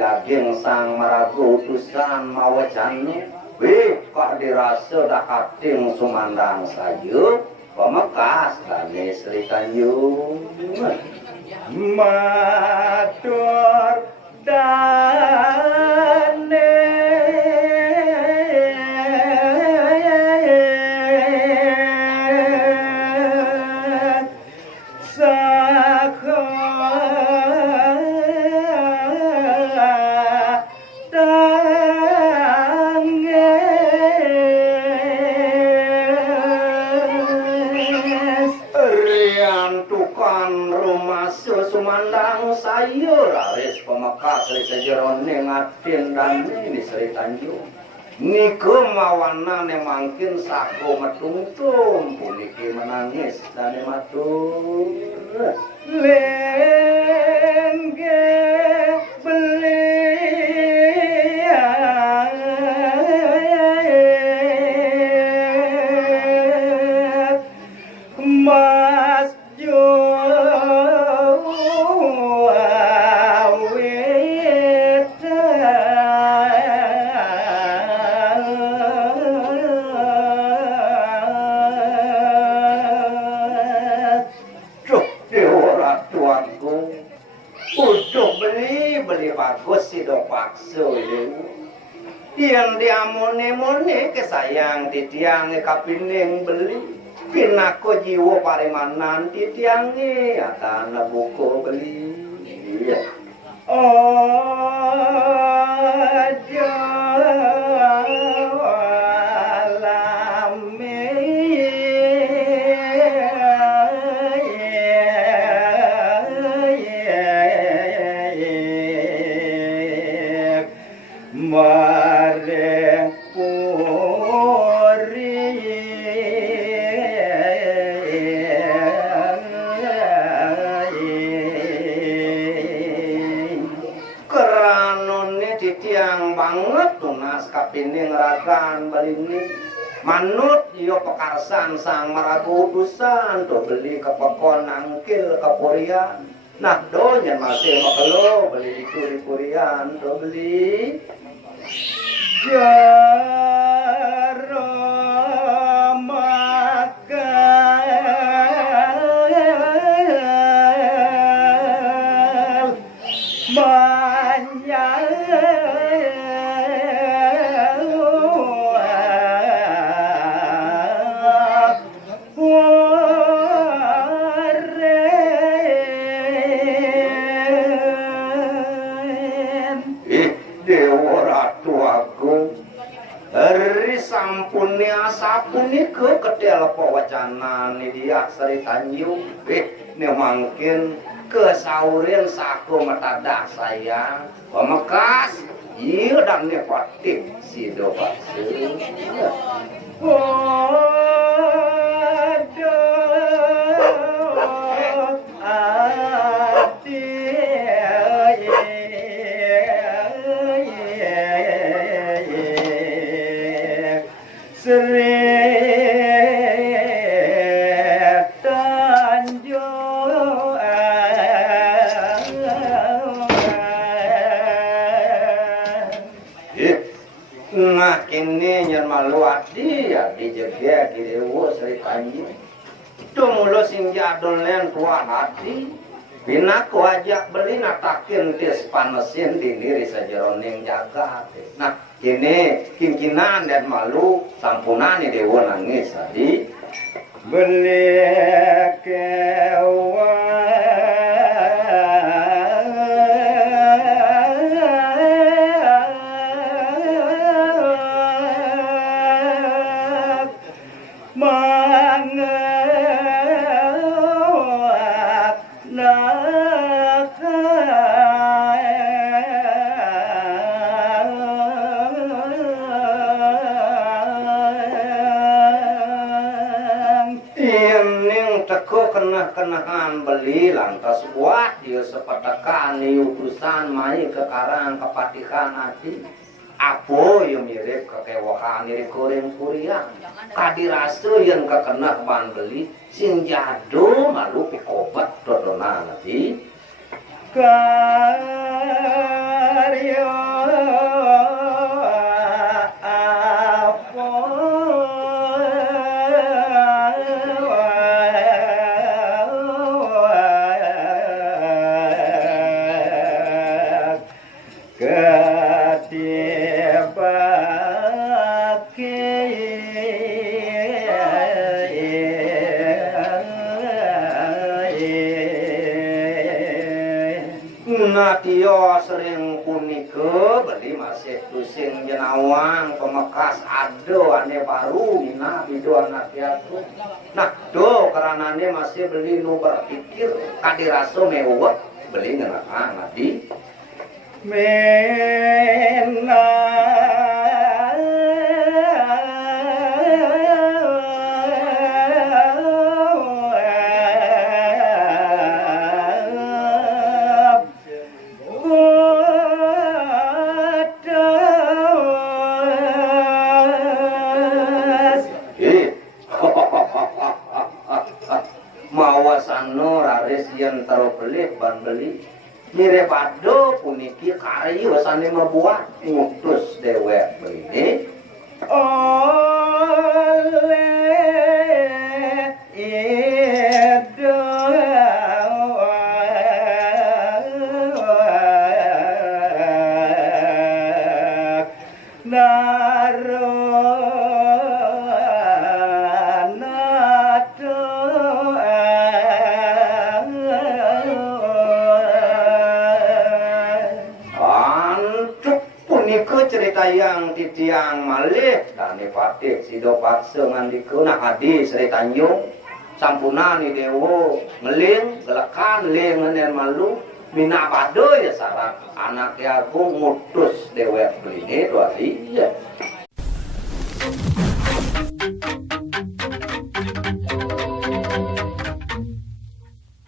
daging sang maragu utusan mawajane wih kok dirasa dak kating sumandang sayu pemekas kami Sri Tanjung matur dane sumandang sayur aris pemekas Sri Sejeroning Adin dan ini Sri Tanjung niku mawanane mangkin saku metungtung puniki menangis dan matur lengge beli mas bagus sido pakso yang diamone-mone kesayang titiange kapining beli pinako jiwa paremanan titiange atana buko beli kapining ragan balini manut yo pekarsan sang maragu utusan do beli kepekon angkil kepurian nah do nyen masih makelo beli dicuri-curian do beli jaro sapunika kedel pawacanan dia Sri Tanjung ne mangkin kesaurin saku matadah sayang pemekas iya dan nepatik sido baksu ini nyen malu adi ya dijege direwo Sri Tanjung itu mulu sing jadul len tuan adi binaku ajak beli natakin tis panesin diniri Sejeroning jagat nah kini kinkinan dan malu sampunan dewa nangis adi beli kewa kenah-kenahan beli lantas buat dia sepetekan utusan mai ke karang kepatikan hati apa yang mirip kekewahan mirip kuring-kuriang kadirasa yang kekenah ban beli sing jado malu pikobat dodonan nanti karya dia sering punika beli masih pusing jenawang pemekas ado ane baru mina bidu anak yaku nah do karena ane masih beli nu berpikir kadiraso mewah beli ngenakang adi mena yang terbeli ban beli mirip ado puniki karya wasane membuat ngutus dewek begini oleh itu cerita yang titiang malih dan fatih sido paksa ngandikeun hadi Sri Tanjung sampunani dewo ngeling gelekan ling ngenen malu mina badoy sarat anak agung ngutus dewek beline dua iya